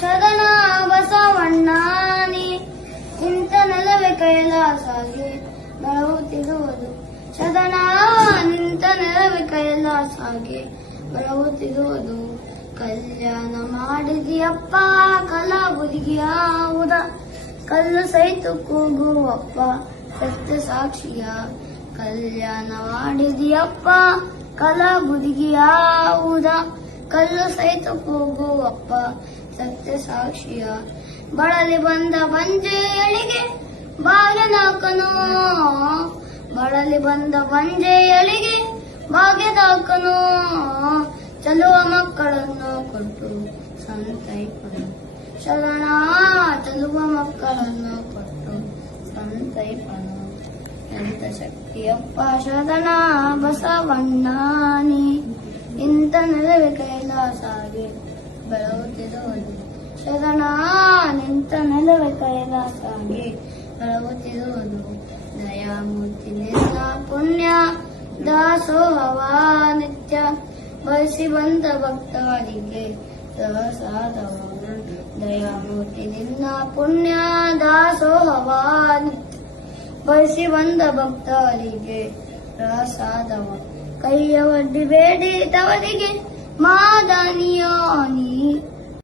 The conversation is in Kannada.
ಶರಣ ಬಸವಣ್ಣಾನಿ ಇಂಥ ನೆಲವೇ ಕೈಲಾಸಾಗಿ ಬೆಳಗುತ್ತಿರುವುದು ಶರಣ ನಿಂತ ನೆಲವೇ ಕೈಲಾಸಾಗಿ ಬೆಳಗುತ್ತಿರುವುದು ಕಲ್ಯಾಣ ಮಾಡಿದಿಯಪ್ಪ ಕಲಾಬುದಿಗಿಯಾವುದ ಕಲ್ಲು ಸಹಿತ ಕೂಗುವಪ್ಪ ಸತ್ಯ ಸಾಕ್ಷಿಯ ಕಲ್ಯಾಣ ಮಾಡಿದಿಯಪ್ಪ ಕಲಾಬುದಿಗಿಯಾವುದ ಕಲ್ಲು ಸಹಿತ ಕೂಗುವಪ್ಪ ಸತ್ಯ ಸಾಕ್ಷಿಯ ಬಳಲಿ ಬಂದ ಬಂಜೆಯಳಿಗೆ ಭಾಗ್ಯದಾಕನು ಬಳಲಿ ಬಂದ ಬಂಜೆಯಳಿಗೆ ಭಾಗ್ಯದಾಕನು ಚಲುವ ಮಕ್ಕಳನ್ನು ಕೊಟ್ಟು ಸಂತೈಪನು ಶರಣ ಚಲುವ ಮಕ್ಕಳನ್ನು ಕೊಟ್ಟು ಸಂತೈಪನು ಎಂತ ಶಕ್ತಿಯಪ್ಪ ಶರಣ ಬಸವಣ್ಣಾನಿ ಇಂಥ ನೆಲವೇ ಕೈಲಾಸಾಗಿ ಬೆಳಗುತ್ತಿರುವುದು ಶರಣ ನಿಂತ ನೆಲವೇ ಕೈಲಾಸಾಗಿ ಬೆಳಗುತ್ತಿರುವುದು ದಯಾಮೂರ್ತಿ ನಿನ್ನ ಪುಣ್ಯ ದಾಸೋಹವ ನಿತ್ಯ ಬಯಸಿ ಬಂದ ಭಕ್ತರಿಗೆ ಪ್ರಸಾದವ ದಯಾಮೂರ್ತಿ ನಿನ್ನ ಪುಣ್ಯ ದಾಸೋಹವ ನಿತ್ಯ ಬಯಸಿ ಬಂದ ಭಕ್ತರಿಗೆ ಪ್ರಸಾದವ ಕೈಯ ಒಡ್ಡಿ ಬೇಡಿ ತವರಿಗೆ ಮಾದನಿಯೋ ನೀ